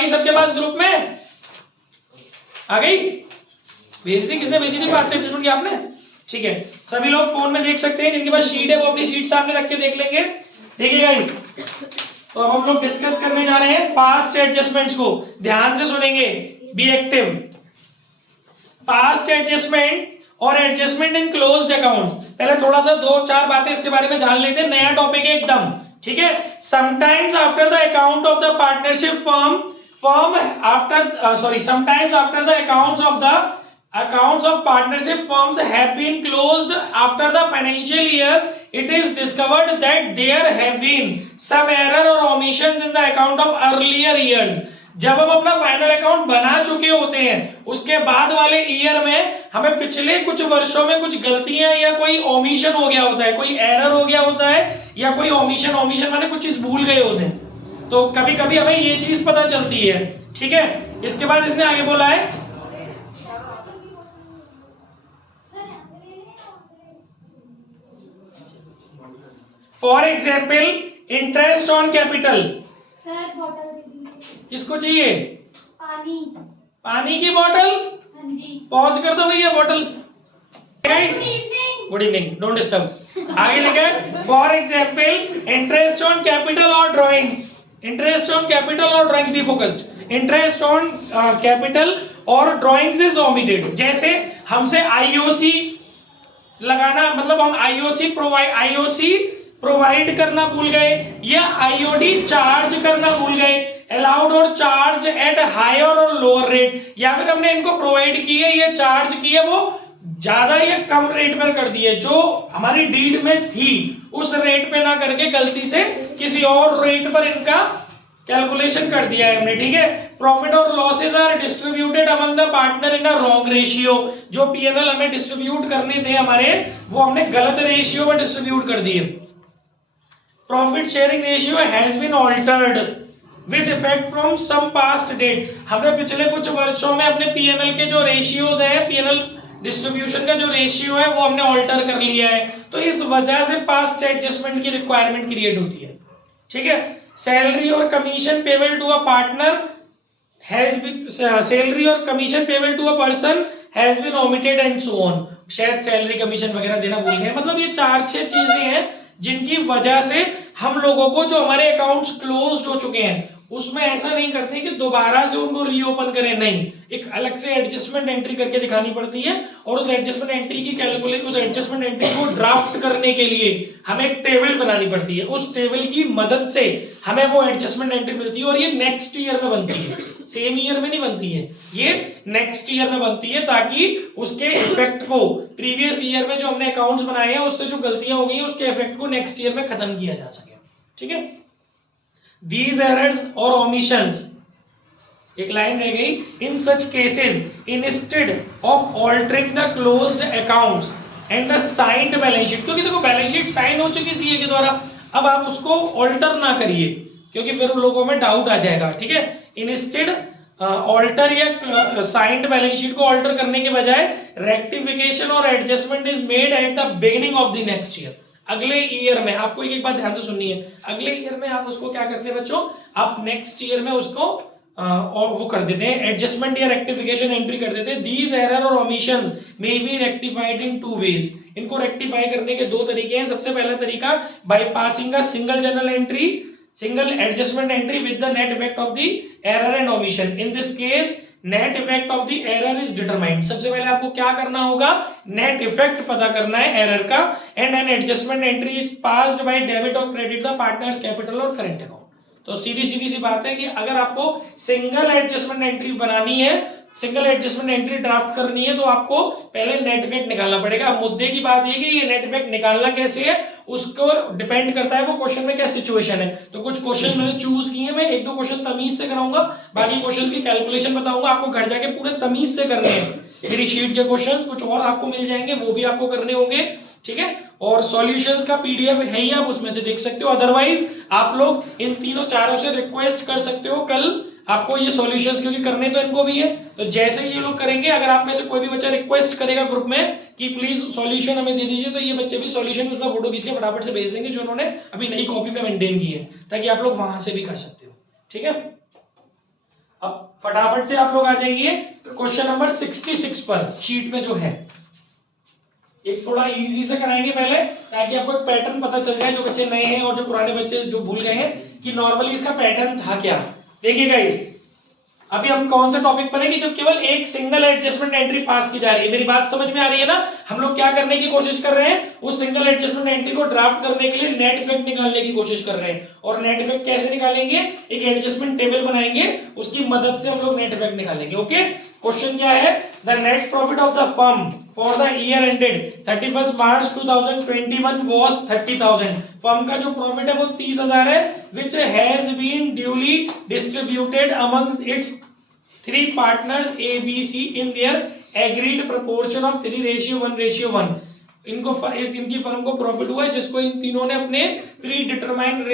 गई सबके पास ग्रुप में? आ गई? भेज दी? किसने भेजी थी पास्ट एडजस्टमेंट की? आपने? ठीक है, सभी लोग फोन में देख सकते हैं, जिनके पास शीट है वो अपनी शीट सामने रख के देख लेंगे। देखिए गाइस, तो अब हम लोग डिस्कस करने जा रहे हैं पास्ट एडजस्टमेंट्स को। ध्यान से सुनेंगे, बी एक्टिव। पास्ट एडजस्टमेंट और एडजस्टमेंट इन क्लोज्ड अकाउंट, पहले थोड़ा सा 2-4 बातें इसके बारे में जान लेते हैं, नया टॉपिक है एकदम, ठीक है। Sometimes after the account of the partnership sometimes after the accounts of partnership firms have been closed after the financial year, it is discovered that there have been some error or omissions in the account of earlier years. जब हम अपना final account बना चुके होते हैं, उसके बाद वाले ईयर में हमें पिछले कुछ वर्षों में कुछ गलतियां या कोई ओमिशन हो गया होता है, कोई एरर हो गया होता है, या कोई ओमिशन माने कुछ चीज भूल गए होते हैं, तो कभी कभी हमें ये चीज पता चलती है, ठीक है। इसके बाद इसने आगे बोला है, for example interest on capital. Sir bottle दे दीजिए। किसको चाहिए? पानी की बोतल? हाँ जी। पॉज कर दो भैया बोतल। Good evening, don't disturb. आगे लिखा है for example interest on capital और ड्रॉइंग्स। इंटरेस्ट ऑन कैपिटल और drawings, be focused. Interest on capital और ड्रॉइंग्स इज ओमिटेड। जैसे हमसे आईओसी लगाना, मतलब हम आईओसी प्रोवाइड करना भूल गए, या आईओडी चार्ज करना भूल गए, अलाउड और चार्ज एट हायर और लोअर रेट, या फिर हमने इनको प्रोवाइड किए या चार्ज किए वो ज्यादा या कम रेट पर कर दिए, जो हमारी डीड में थी उस रेट पे ना करके गलती से किसी और रेट पर इनका कैलकुलेशन कर दिया है हमने, ठीक है। प्रॉफिट और losses are distributed among the partner in a wrong ratio. जो पीएनएल हमें डिस्ट्रीब्यूट करने थे हमारे, वो हमने गलत रेशियो में डिस्ट्रीब्यूट कर दिए। Profit sharing ratio has been altered with effect from some past date. हमने पिछले कुछ वर्षों में अपने पीएनएल के जो रेशियोज हैं, पीएनएल डिस्ट्रीब्यूशन का जो रेशियो है वो हमने ऑल्टर कर लिया है, तो इस वजह से पास्ट एडजस्टमेंट की रिक्वायरमेंट क्रिएट होती है, ठीक है। सैलरी और commission payable to a partner has been, salary और commission payable to a person has been omitted and so on. शायद सैलरी कमीशन वगैरह देना भूल गए। मतलब ये 4-6 चीजें हैं जिनकी वजह से हम लोगों को, जो हमारे अकाउंट्स क्लोज्ड हो चुके हैं, उसमें ऐसा नहीं करते कि दोबारा से उनको रीओपन करें, नहीं, एक अलग से एडजस्टमेंट एंट्री करके दिखानी पड़ती है, और उस एडजस्टमेंट एंट्री की कैलकुलेशन, उस एडजस्टमेंट एंट्री को ड्राफ्ट करने के लिए हमें एक टेबल बनानी पड़ती है। उस टेबल की मदद से हमें वो एडजस्टमेंट एंट्री मिलती है, और ये नेक्स्ट ईयर में बनती है, सेम ईयर में नहीं बनती है, ये नेक्स्ट ईयर में बनती है, ताकि उसके इफेक्ट को प्रीवियस ईयर में जो हमने अकाउंट्स बनाए हैं उससे जो गलतियां हो गई हैं उसके इफेक्ट को नेक्स्ट ईयर में खत्म किया जा सके, ठीक है। These errors or omissions, एक लाइन रह गई, in such cases instead of altering the closed accounts and the signed balance sheet, क्योंकि देखो बैलेंस शीट साइन हो चुकी सीए के द्वारा, अब आप उसको ऑल्टर ना करिए, क्योंकि फिर लोगों में डाउट आ जाएगा, ठीक है। इंस्टेड ऑल्टर या साइंड बैलेंस शीट को ऑल्टर करने के बजाय रेक्टिफिकेशन और adjustment is made at the beginning of the next year. अगले ईयर में आपको एक बात ध्यान से सुननी है, अगले ईयर में आप उसको क्या करते हैं बच्चों, आप नेक्स्ट ईयर में उसको और वो कर देते हैं, एडजस्टमेंट या रेक्टिफिकेशन एंट्री कर देते हैं। दीज एरर और omissions may be rectified in 2 ways. इनको रेक्टिफाई करने के 2 तरीके हैं। सबसे पहला तरीका, by passing a single journal entry, single adjustment entry with the net effect of the error and omission. In this case net effect of the error is determined. सबसे पहले आपको क्या करना होगा, नेट इफेक्ट पता करना है एरर का, and an adjustment entry is passed by debit और क्रेडिट द पार्टनर्स कैपिटल और करंट अकाउंट। तो सीधी सी बात है कि अगर आपको सिंगल एडजस्टमेंट एंट्री बनानी है, सिंगल एडजस्टमेंट एंट्री ड्राफ्ट करनी है, तो आपको पहले नेट इफेक्ट निकालना पड़ेगा। अब मुद्दे की बात ये कि ये नेट इफेक्ट निकालना कैसे है, उसको डिपेंड करता है वो क्वेश्चन में क्या सिचुएशन है। तो कुछ क्वेश्चन मैंने चूज किए हैं, मैं 1-2 क्वेश्चन तमीज से कराऊंगा, बाकी क्वेश्चन की कैलकुलेशन बताऊंगा, आपको घर जाके पूरे तमीज से करने हैं। मेरी शीट के क्वेश्चंस कुछ और आपको मिल जाएंगे, वो भी आपको करने होंगे, ठीक है। और सॉल्यूशंस का पीडीएफ है ही, आप उसमें से देख सकते हो। अदरवाइज आप लोग इन 3-4 से रिक्वेस्ट कर सकते हो कल आपको ये सॉल्यूशंस, क्योंकि करने तो इनको भी है। तो जैसे ये लोग करेंगे, अगर आप में से कोई भी बच्चा रिक्वेस्ट करेगा ग्रुप में कि प्लीज सॉल्यूशन हमें दे दीजिए, तो ये बच्चे भी सॉल्यूशन उसमें फोटो खींच के फटाफट से भेज देंगे, जो उन्होंने अभी नई कॉपी पे मेंटेन की है, ताकि आप लोग वहां से भी कर सकते हो, ठीक है। अब फटाफट से आप लोग आ जाइए क्वेश्चन नंबर 66 पर शीट में जो है। एक थोड़ा इजी से कराएंगे पहले, ताकि आपको एक पैटर्न पता चल जाए, जो बच्चे नए हैं और जो पुराने बच्चे जो भूल गए हैं कि नॉर्मली इसका पैटर्न था क्या। देखिए गाइस, अभी हम कौन सा टॉपिक पढ़ेंगे, जब केवल एक सिंगल एडजस्टमेंट एंट्री पास की जा रही है। मेरी बात समझ में आ रही है ना? हम लोग क्या करने की कोशिश कर रहे हैं, उस सिंगल एडजस्टमेंट एंट्री को ड्राफ्ट करने के लिए नेट इफेक्ट निकालने की कोशिश कर रहे हैं। और नेट इफेक्ट कैसे निकालेंगे, एक एडजस्टमेंट टेबल बनाएंगे, उसकी मदद से हम लोग नेट इफेक्ट निकालेंगे। ओके, क्वेश्चन क्या है, the net profit of the firm for the year ended 31 March 2021 was 30,000। Firm का जो प्रॉफिट है वो 30,000 है, which has been duly distributed among its 3 partners A, B, C in their agreed proportion of 3:1:1। इनकी firm को profit हुआ है जिसको इन तीनों ने अपने प्री डिटरमाइंड